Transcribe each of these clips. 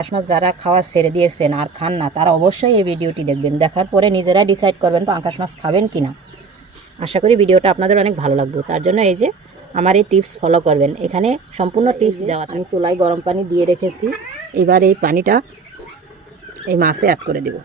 মাছ যারা খাওয়া ছেড়ে দিয়েছেন আর খান না তারা অবশ্যই এই ভিডিওটি দেখবেন, দেখার পরে নিজেরা ডিসাইড করবেন পাঙ্গাস মাছ খাবেন কি না। আশা করি ভিডিওটা আপনাদের অনেক ভালো লাগবে, তার জন্য এই যে আমার এই টিপস ফলো করবেন। এখানে সম্পূর্ণ টিপস দেওয়া, আমি চুলায় গরম পানি দিয়ে রেখেছি। এবার এই পানিটা এই মাছে অ্যাড করে দেব।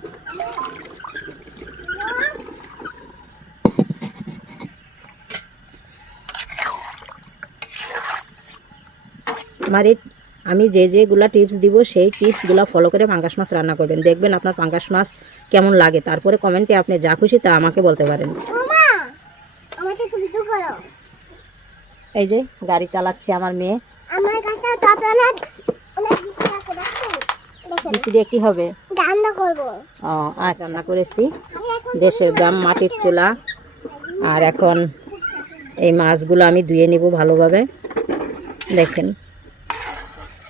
আমি যেগুলা টিপস দিব সেই টিপসগুলো ফলো করে পাঙ্গাস মাছ রান্না করবেন, দেখবেন আপনার পাঙ্গাস মাছ কেমন লাগে। তারপরে কমেন্টে আপনি যা খুশি তা আমাকে বলতে পারেন। এই যে গাড়ি চালাচ্ছে আমার মেয়ে। দিয়ে কি হবে? রান্না করব। ও আচ্ছা, রান্না করেছি দেশের গ্রাম মাটির চুলা। আর এখন এই মাছগুলো আমি ধুয়ে নিব ভালোভাবে। দেখেন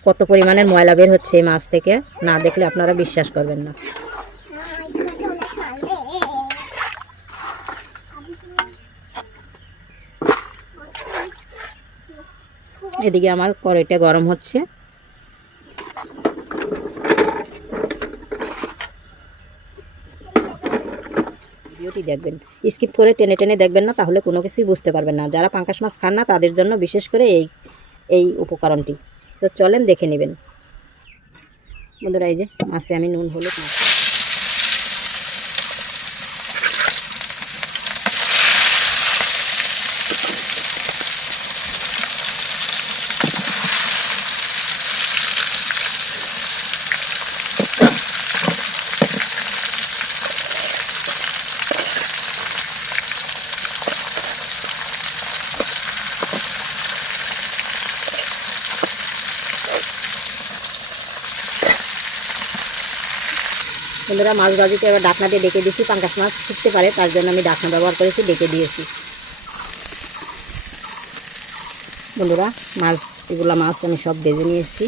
কত পরিমাণের ময়লা বের হচ্ছে এই মাছ থেকে, না দেখলে আপনারা বিশ্বাস করবেন না। এদিকে আমার কড়াইটা গরম হচ্ছে। ভিডিওটি দেখবেন, স্কিপ করে টেনে টেনে দেখবেন না, তাহলে কোনো কিছুই বুঝতে পারবেন না। যারা পাঙ্গাস মাছ খান না তাদের জন্য বিশেষ করে এই উপকরণটি। তো চলেন দেখে নেবেন বন্ধুরা। এই যে মাছে আমি নুন হলুদ বন্ধুরা, মাছ ভাজিতে এবার ঢাকনা দিয়ে ডেকে দিয়েছি। পাঙ্গাস মাছ শিখতে পারে তার জন্য আমি ঢাকনা ব্যবহার করেছি, ডেকে দিয়েছি। বন্ধুরা, এগুলা মাছ আমি সব ভেজে নিয়েছি।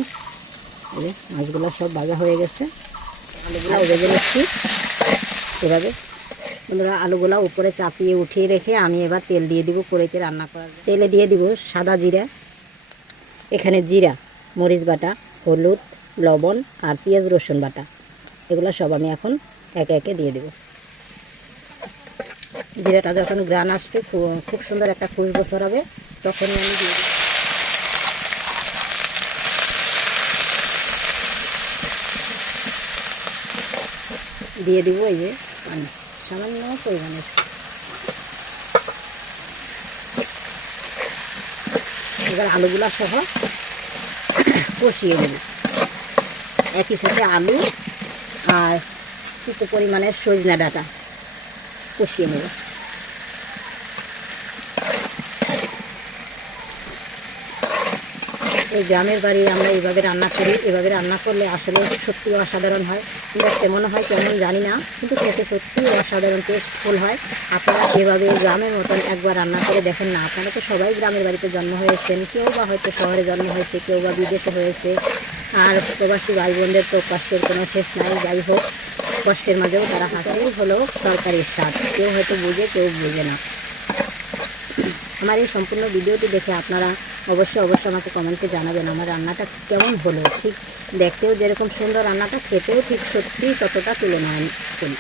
মাছগুলো সব ভাজা হয়ে গেছে। আলুগুলো ভেজে নিচ্ছি এভাবে। বন্ধুরা, আলুগুলো উপরে চাপিয়ে উঠিয়ে রেখে আমি এবার তেল দিয়ে দিব কড়াইতে রান্না করার। তেলে দিয়ে দিব সাদা জিরা, এখানে জিরা, মরিচ বাটা, হলুদ, লবণ আর পেঁয়াজ রসুন বাটা, এগুলো সব আমি এখন একে একে দিয়ে দেব। জিরাটা যখন গ্রান আসবে, খুব সুন্দর একটা খুশবু ছড়াবে, তখনই আমি দিয়ে দিব এই যে পানি, সামান্য পরিমাণে। এবার আলুগুলা সহ কষিয়ে দেব। একই সাথে আলু আর কিছু পরিমাণের সজনা ডাঁটা কষিয়ে নেব। এই গ্রামের বাড়ি আমরা এইভাবে রান্না করি। এভাবে রান্না করলে আসলে সত্যি অসাধারণ হয়। দেখতে মনে হয় কেমন জানি না, কিন্তু খেতে সত্যি অসাধারণ টেস্টফুল হয়। আপনারা এভাবে গ্রামের মতন একবার রান্না করে দেখেন না। আপনারা তো সবাই গ্রামের বাড়িতে জন্ম হয়েছেন, কেউ বা হয়তো শহরে জন্ম হয়েছে, কেউ বা বিদেশে হয়েছে। আর প্রবাসী ভাই বোনদের তো কষ্টের কোনো শেষ নাই। যাই হোক, কষ্টের মাঝেও তারা হাসেই হলো তরকারির স্বাদ। কেউ হয়তো বুঝে, কেউ বুঝে না। আমার এই সম্পূর্ণ ভিডিওটি দেখে আপনারা অবশ্যই আমাকে কমেন্টে জানাবেন আমার রান্নাটা কেমন হলো। ঠিক দেখতেও যেরকম সুন্দর, রান্নাটা খেতেও ঠিক সত্যিই ততটা তুলনায় করি।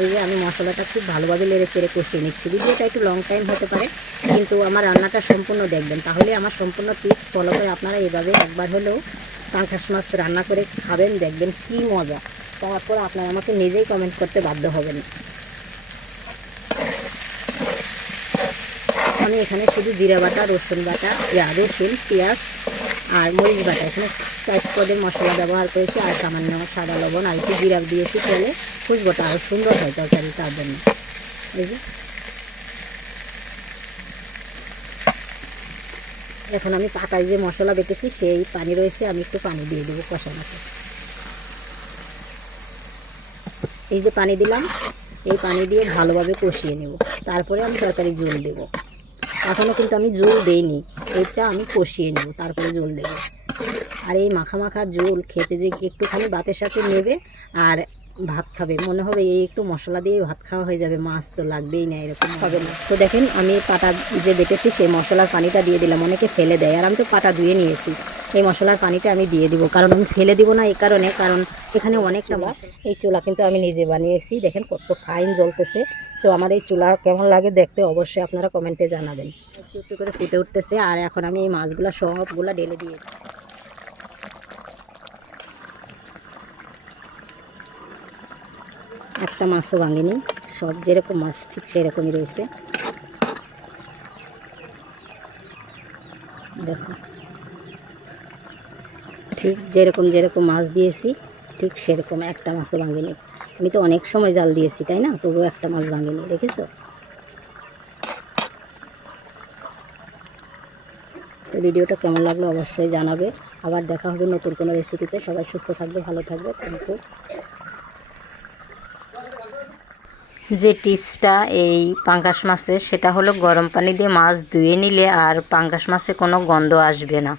এই যে আমি মশলাটা খুব ভালোভাবে নেড়ে চেড়ে কষিয়ে নিচ্ছি। ভিডিওটা একটু লং টাইম হতে পারে, কিন্তু আমার রান্নাটা সম্পূর্ণ দেখবেন, তাহলে আমার সম্পূর্ণ টিপস ফলো করে আপনারা এভাবে একবার হলেও পাঙ্গাস মাছ রান্না করে খাবেন, দেখবেন কি মজা। তারপর আপনারা আমাকে নিজেই কমেন্ট করতে বাধ্য হবেন। আমি এখানে শুধু জিরা বাটা, রসুন বাটা, রসুন, পেঁয়াজ আর মরিচ বাটা, এখানে 4 পদের মশলা ব্যবহার করেছি। আর সামান্য সাদা লবণ আর একটু জিরা দিয়েছি তেলে, খুশবুটা আরও সুন্দর হয় তরকারি, তার জন্য। এই যে এখন আমি পাটায় যে মশলা বেটেছি সেই পানি রয়েছে, আমি একটু পানি দিয়ে দেবো কষানোতে। এই যে পানি দিলাম, এই পানি দিয়ে ভালোভাবে কষিয়ে নেব। তারপরে আমি তরকারি ঝোল দেবো। এখনও কিন্তু আমি ঝোল দেইনি, এটা আমি কষিয়ে নেব, তারপরে ঝোল দেব। আর এই মাখা মাখা ঝোল খেতে যে একটুখানি ভাতের সাথে নেবে আর ভাত খাবে, মনে হবে এই একটু মশলা দিয়ে ভাত খাওয়া হয়ে যাবে, মাছ তো লাগবেই না, এরকম হবে না। তো দেখেন আমি পাটা যে বেটেছি সেই মশলার পানিটা দিয়ে দিলাম। অনেকে ফেলে দেয়, আর আমি তো পাটা ধুয়ে নিয়েছি। এই মশলার পানিটা আমি দিয়ে দিব, কারণ আমি ফেলে দিব না এই কারণে, কারণ এখানে অনেকটা এই চুলা কিন্তু আমি নিজে বানিয়েছি। দেখেন কত ফাইন জ্বলতেছে। তো আমার এই চুলা কেমন লাগে দেখতে অবশ্যই আপনারা কমেন্টে জানাবেন। একটু একটু করে ফুটে উঠতেছে, আর এখন আমি এই মাছগুলো সবগুলো ঢেলে দিয়ে একটা মাছও ভাঙেনি, সব যেরকম মাছ ঠিক সেরকমই রয়েছে। দেখো ঠিক যেরকম যেরকম মাছ দিয়েছি ঠিক সেরকম একটা মাছও ভাঙেনি। আমি তো অনেক সময় জাল দিয়েছি তাই না, তবুও একটা মাছ ভাঙেনি, দেখেছো? তো ভিডিওটা কেমন লাগলো অবশ্যই জানাবে। আবার দেখা হবে নতুন কোনো রেসিপিতে। সবাই সুস্থ থাকবে, ভালো থাকবে। Thank you. যে টিপসটা এই পাঙ্গাস মাছের, সেটা হলো গরম পানি দিয়ে মাছ ধুয়ে নিলে আর পাঙ্গাস মাছে কোনো গন্ধ আসবে না।